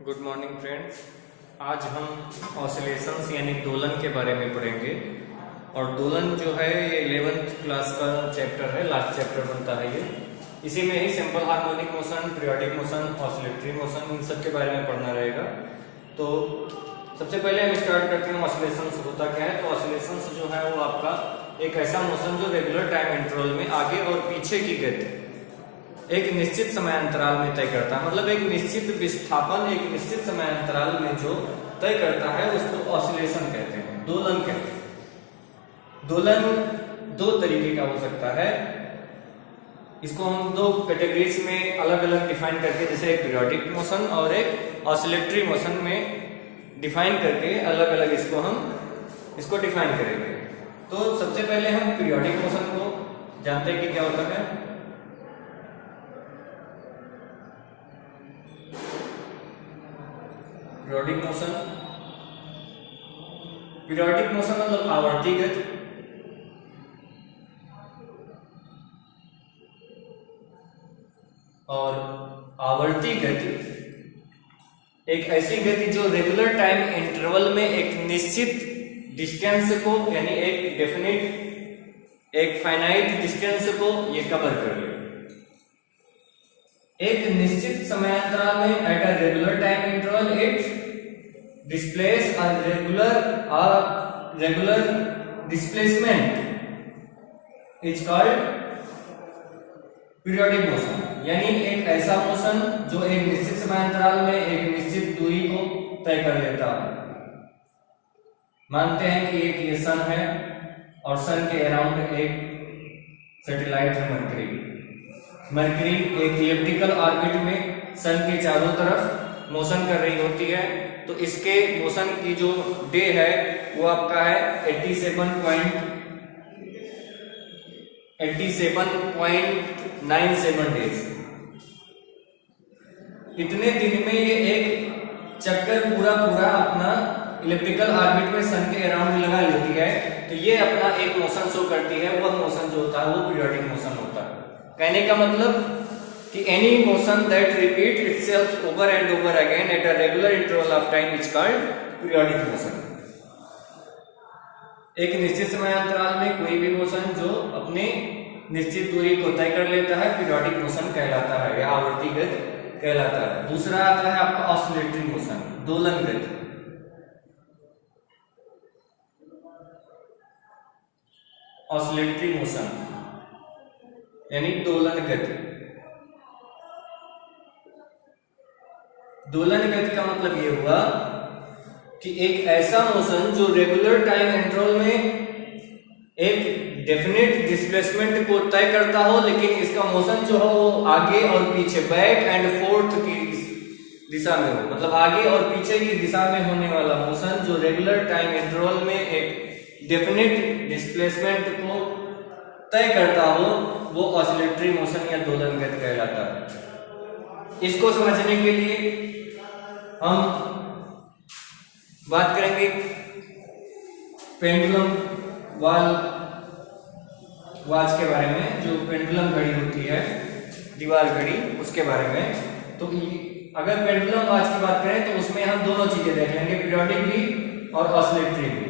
Good morning friends. आज हम oscillations यानी दोलन के बारे में पढ़ेंगे। और दोलन जो है ये 11th क्लास का चैप्टर है, लास्ट चैप्टर बनता है ये। इसी में ही simple harmonic motion, periodic motion, oscillatory motion, इन सब के बारे में पढ़ना रहेगा। तो सबसे पहले हम स्टार्ट करते हैं ऑसिलेशंस होता क्या है। तो ऑसिलेशंस जो है वो आपका एक ऐसा मोशन जो रेगुलर टाइम इंटरवल में आगे और पीछे की गति एक निश्चित समय अंतराल में तय करता है। मतलब एक निश्चित विस्थापन एक निश्चित समय अंतराल में जो तय करता है उसको ऑसिलेशन कहते हैं, दोलन कहते हैं। दोलन दो तरीके का हो सकता है। इसको हम दो कैटेगरीज में अलग अलग डिफाइन करके, जैसे एक पीरियोडिक मोशन और एक ऑसिलेटरी मोशन में डिफाइन करके अलग अलग इसको डिफाइन करेंगे। तो सबसे पहले हम पीरियोडिक मोशन को जानते हैं कि क्या होता है। पीरियोडिक मोशन मतलब आवर्ती गति। और आवर्ती गति एक ऐसी गति जो रेगुलर टाइम इंटरवल में एक निश्चित डिस्टेंस को, यानी एक डेफिनेट एक फाइनाइट डिस्टेंस को ये कवर कर ले। एक निश्चित समय अंतराल में at a regular time interval it displace a regular displacement is called periodic motion. यानी एक ऐसा मोशन जो एक निश्चित समय अंतराल में एक निश्चित दूरी को तय कर लेता है। मानते हैं कि एक ये सन है और सन के अराउंड एक सैटेलाइट है मरकरी एक इलिप्टिकल ऑर्बिट में सन के चारों तरफ मोशन कर रही होती है। तो इसके मोशन की जो डे है वो आपका है 87.97 डेज। इतने दिन में ये एक चक्कर पूरा अपना इलिप्टिकल ऑर्बिट में सन के अराउंड लगा लेती है। तो ये अपना एक मोशन शो करती है। वह मोशन जो होता है वो पीरियोडिक मोशन होता है। कहने का मतलब कि any motion that repeat itself over and over again at a regular interval of time is called periodic motion. एक निश्चित समय अंतराल में कोई भी मोशन जो अपने निश्चित दूरी को तय कर लेता है पीरियोडिक मोशन कहलाता है या आवर्ती गति कहलाता है। दूसरा आता है आपका ऑसिलेटरी मोशन, दोलन गति। ऑसिलेटरी मोशन यानी दोलन गति। दोलन गति का मतलब ये हुआ कि एक ऐसा मोशन जो रेगुलर टाइम इंटरवल में एक डेफिनेट डिस्प्लेसमेंट को तय करता हो, लेकिन इसका मोशन जो हो वो आगे और पीछे, बैक एंड फोर्थ की दिशा में हो। मतलब आगे और पीछे की दिशा में होने वाला मोशन जो रेगुलर टाइम इंटरवल में एक डेफिनेट डिस्प्लेसमेंट को तय करता हो वो ऑसिलेटरी मोशन या दोलन गति कहलाता है। इसको समझने के लिए हम बात करेंगे पेंडुलम वॉच के बारे में। जो पेंडुलम घड़ी होती है, दीवार घड़ी, उसके बारे में। तो अगर पेंडुलम वॉच की बात करें तो उसमें हम दोनों चीजें देख लेंगे, पीरियोडिक भी और ऑसिलेटरी भी।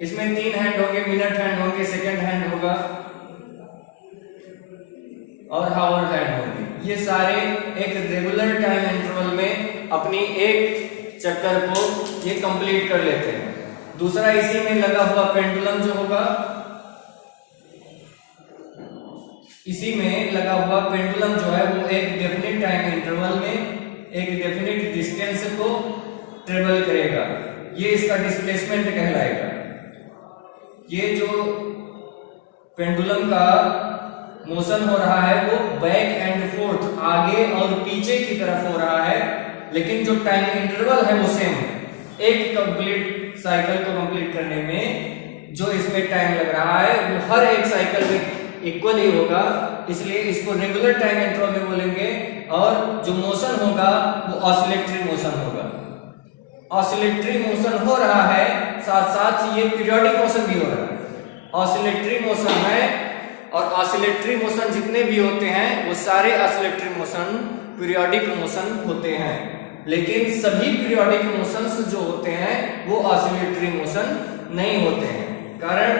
इसमें 3 हैंड होंगे, मिनट हैंड होंगे, सेकंड हैंड होगा और हावर हैंड होंगे। ये सारे एक रेगुलर टाइम इंटरवल में अपनी एक चक्कर को ये कंप्लीट कर लेते हैं। दूसरा इसी में लगा हुआ पेंडुलम जो होगा, इसी में लगा हुआ पेंडुलम जो है वो एक डेफिनेट टाइम इंटरवल में एक डेफिनेट डिस्टेंस को ट्रेवल करेगा। ये इसका डिस्प्लेसमेंट कहलाएगा। ये जो पेंडुलम का मोशन हो रहा है वो बैक एंड फोर्थ, आगे और पीछे की तरफ हो रहा है, लेकिन जो टाइम इंटरवल है वो सेम है। एक कंप्लीट साइकिल को कंप्लीट करने में जो इसमें टाइम लग रहा है वो हर एक साइकिल में इक्वल ही होगा। इसलिए इसको रेगुलर टाइम इंटरवल में बोलेंगे। और जो मोशन होगा वो ऑसिलेटरी मोशन होगा। ऑसिलेटरी मोशन हो रहा है, साथ साथ ये पीरियोडिक मोशन भी हो रहा है। ऑसिलेटरी मोशन में और ऑसिलेटरी मोशन जितने भी होते हैं वो सारे ऑसिलेटरी मोशन पीरियोडिक मोशन होते हैं, लेकिन सभी पीरियोडिक मोशंस जो होते हैं वो ऑसिलेटरी मोशन नहीं होते हैं। कारण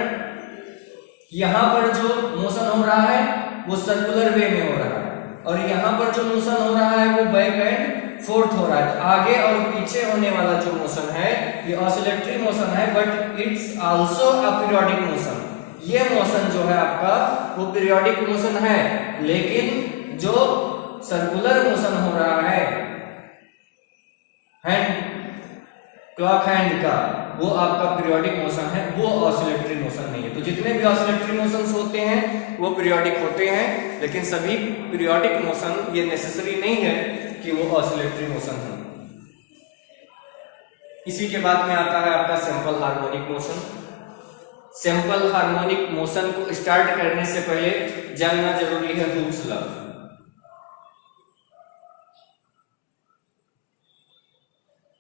यहां पर जो मोशन हो रहा है वो सर्कुलर वे में हो रहा है और यहाँ पर जो मोशन हो रहा है वो बैक एंड फोर्थ हो रहा है। आगे और पीछे होने वाला जो मोशन है ये ऑसिलेटरी मोशन है, but it's also a periodic motion. ये मोशन जो है आपका वो पीरियोडिक मोशन है, लेकिन जो सर्कुलर मोशन हो रहा है हैंड क्लॉक हैंड का वो आपका पीरियोडिक मोशन है, वो ऑसिलेटरी मोशन नहीं है। तो जितने भी ऑसिलेटरी मोशंस होते हैं वो पीरियोडिक होते हैं, लेकिन सभी पीरियोडिक मोशन ये नेसेसरी नहीं है कि वो ऑसिलेटरी मोशन हो। इसी के बाद में आता है आपका simple harmonic motion. Simple harmonic motion को स्टार्ट करने से पहले जानना जरूरी है हुक्स लॉ।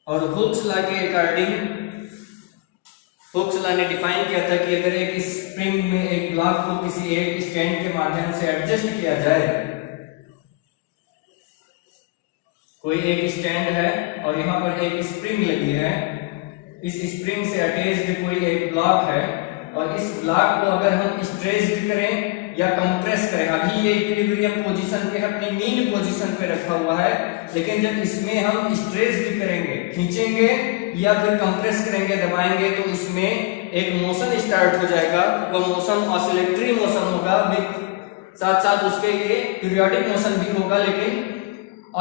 और हुक्स लॉ के अकॉर्डिंग हुक्स लॉ ने डिफाइन किया था कि अगर एक स्प्रिंग में एक ब्लॉक को किसी एक स्टैंड के माध्यम से एडजस्ट किया जाए, कोई एक स्टैंड है और यहाँ पर एक स्प्रिंग लगी है, इस स्प्रिंग से अटैच्ड कोई एक ब्लॉक है और इस ब्लॉक को अगर हम स्ट्रेच्ड करें या कंप्रेस करें, अभी ये इक्विलिब्रियम पोजीशन पे अपनी मीन पोजीशन पे रखा हुआ है, लेकिन जब इसमें हम स्ट्रेच्ड करेंगे, खींचेंगे या फिर कंप्रेस करेंगे, दबाएंगे, तो इसमें एक मोशन स्टार्ट हो जाएगा। वो मोशन ऑसिलेटरी मोशन होगा, विद साथ साथ उसके ये पीरियोडिक मोशन भी होगा। लेकिन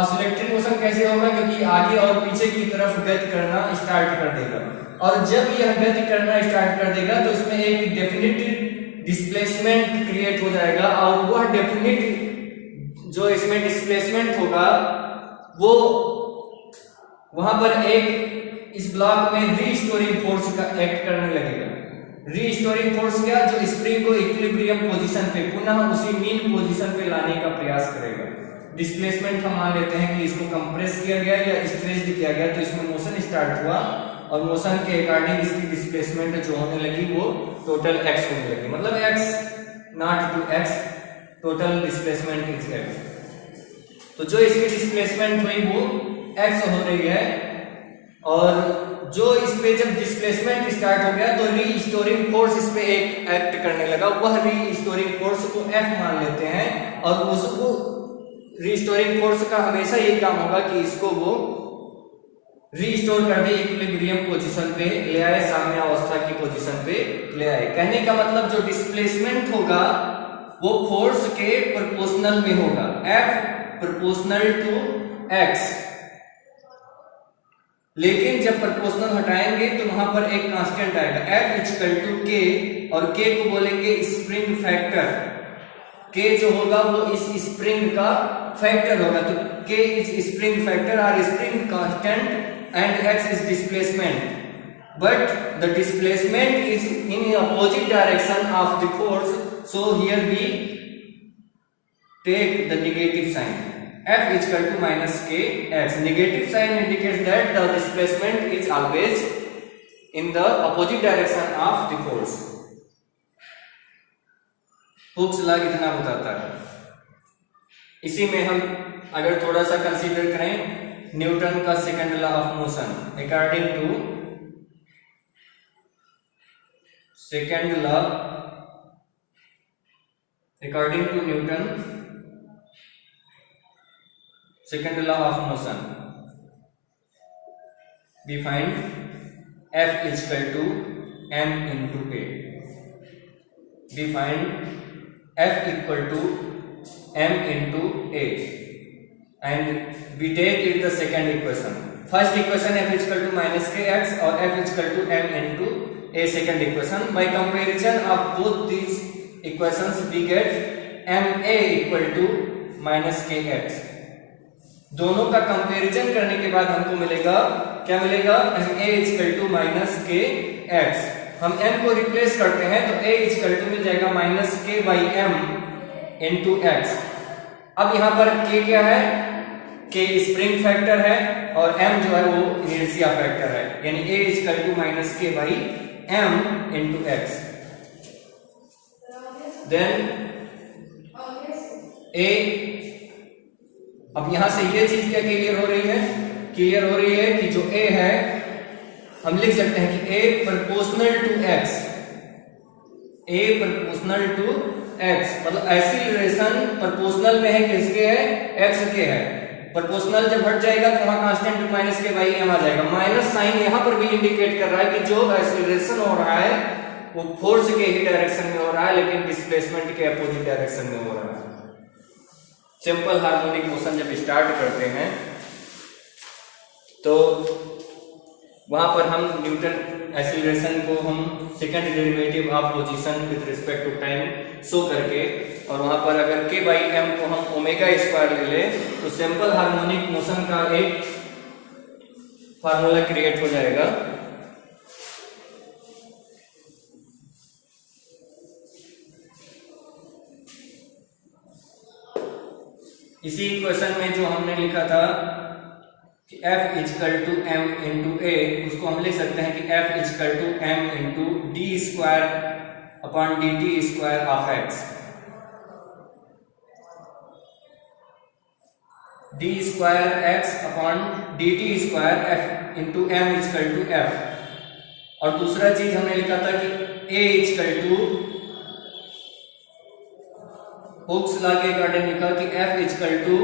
ऑसिलेटरी मोशन कैसे होगा? क्योंकि आगे और पीछे की तरफ गति करना स्टार्ट कर देगा, और जब यह गति करना स्टार्ट कर देगा तो इसमें एक डेफिनिट डिस्प्लेसमेंट क्रिएट हो जाएगा, और वह डेफिनिट जो इसमें डिस्प्लेसमेंट होगा वो वहां पर एक इस ब्लॉक में रीस्टोरिंग फोर्स का एक्ट करने लगेगा। रीस्टोरिंग फोर्स क्या? जो स्प्रिंग को इक्विलिब्रियम पोजीशन पे पुनः उसी मीन पोजीशन पे लाने का प्रयास करेगा। डिस्प्लेसमेंट हम मान लेते हैं कि इसको कंप्रेस किया गया या स्ट्रेच्ड किया गया, तो इसमें मोशन स्टार्ट हुआ और मोशन के अकॉर्डिंग इसकी डिस्प्लेसमेंट जो होने लगी वो टोटल x होने लगी, मतलब x naught to x, total displacement is x। तो जो इसकी डिस्प्लेसमेंट हुई वो x हो रही है, और जो इस पे जब डिस्प्लेसमेंट स्टार्ट हो गया तो रीस्टोरिंग फोर्स इस पे एक एक्ट करने लगा। वह रीस्टोरिंग फोर्स को F मान लेते हैं, और उसको रीस्टोरिंग फोर्स का हमेशा यही काम होगा कि इसको वो रीस्टोर कर दे, इक्विलिब्रियम पोजीशन पे ले आए, साम्य अवस्था की पोजीशन पे ले आए। कहने का मतलब जो डिस्प्लेसमेंट होगा वो फोर्स के प्रोपोर्शनल में होगा, F प्रोपोर्शनल टू x। लेकिन जब प्रोपोर्शनल हटाएंगे तो वहां पर एक कांस्टेंट आएगा F इक्वल टू k, और k को बोलेंगे स्प्रिंग फैक्टर। k जो होगा वो इस स्प्रिंग का फैक्टर होगा, तो k इज स्प्रिंग फैक्टर और spring constant and x is displacement, but the displacement is in opposite direction of the force, so here we take the negative sign, F is equal to minus kx. Negative sign indicates that the displacement is always in the opposite direction of the force. Hooke's law इतना बताता है। इसी में हम अगर थोड़ा सा consider करें न्यूटन का second law of motion, according to second law, according to Newton second law of motion, we find F is equal to m into a. We find F equal to m into a, and we take it the second equation. First equation F is equal to minus kx or F is equal to m into a, second equation. By comparison of both these equations we get ma equal to minus kx. दोनों का comparison करने के बाद हमको मिलेगा, क्या मिलेगा? ma is equal to minus kx। हम m को रिप्लेस करते हैं तो a is equal to मिल जाएगा minus k by m into x। अब यहाँ पर k क्या है? k स्प्रिंग फैक्टर है और m जो है वो इनर्शिया फैक्टर है, यानी a is equal to minus k by m into x। Then ए, अब यहां से ये चीज क्या क्लियर हो रही है? क्लियर हो रही है कि जो ए है हम लिख सकते हैं कि a proportional to x, a proportional to x, मतलब एक्सीलरेशन प्रोपोर्शनल में है, किसके है? एक्स के है। प्रोपोर्शनल जब हट जाएगा तो वहां constant minus k by m आ जाएगा। माइनस साइन यहां पर भी इंडिकेट कर रहा है कि जो एक्सीलरेशन हो रहा है वो फोर्स के ही डायरेक्शन में हो रहा है, लेकिन डिस्प्लेसमेंट के अपोजिट डायरेक्शन में हो रहा है। सिंपल हार्मोनिक मोशन जब स्टार्ट करते हैं तो वहां पर हम न्यूटन एक्सीलरेशन को हम second derivative of position with respect to time show करके, और वहां पर अगर k बाई एम को हम ओमेगा स्क्वायर ले ले तो सिंपल हार्मोनिक मोशन का एक फार्मूला क्रिएट हो जाएगा। इसी इक्वेशन में जो हमने लिखा था कि F is equal to m into a, उसको हम लिख सकते हैं कि F is equal to m into d square upon d t square of x, d square x upon d t square F into m is equal to F. और दूसरा चीज हमने लिखा था कि A is equal to Hooke's law के according लिखा कि F is equal to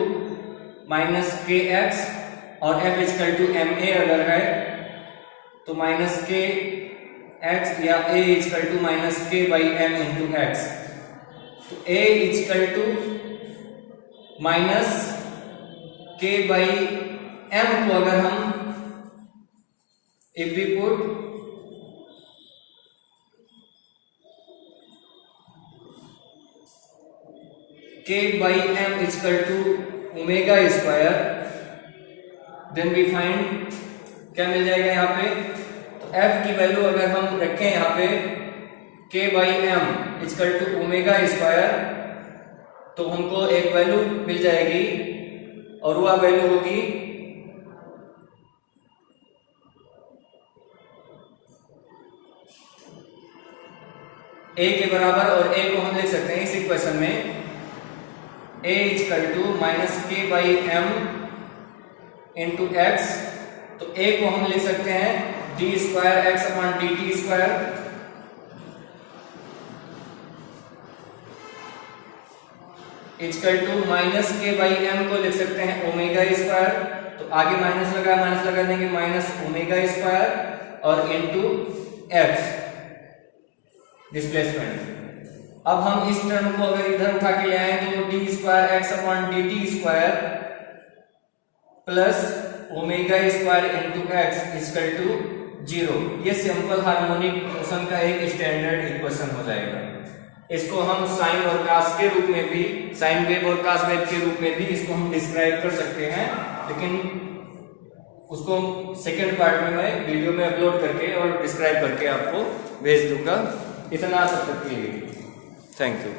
minus k x, और F is equal to m a अगर है तो माइनस के एक्स, या A is equal to minus k by m into x. तो A is equal to minus k by m को अगर हम if we put k by m is equal to omega square, then we find क्या मिल जाएगा यहाँ पे? तो f की वैल्यू अगर हम रखें यहाँ पे k by m is equal to omega square, तो हमको एक वैल्यू मिल जाएगी, और वह वैल्यू होगी a के बराबर, और a को हम लिख सकते हैं इस इक्वेशन में A is equal to minus k by m into x. तो A को हम लिख सकते हैं d square x upon d t square, is equal to minus k by m को लिख सकते हैं ओमेगा स्क्वायर, तो आगे माइनस लगा देंगे माइनस ओमेगा स्क्वायर और इंटू एक्स डिस्प्लेसमेंट। अब हम इस टर्म को अगर इधर उठा के ले आए तो d square x upon d t square plus omega square into x is equal to 0। ये सिंपल हार्मोनिक मोशन का एक स्टैंडर्ड इक्वेशन हो जाएगा। इसको हम साइन और कास के रूप में भी, साइन वेव और कास वेव के रूप में भी इसको हम डिस्क्राइब कर सकते हैं, लेकिन उसको सेकेंड पार्ट में मैं वीडियो में अपलोड करके और डिस्क्राइब करके आपको भेज दूंगा। इतना तब तक के लिए थैंक यू।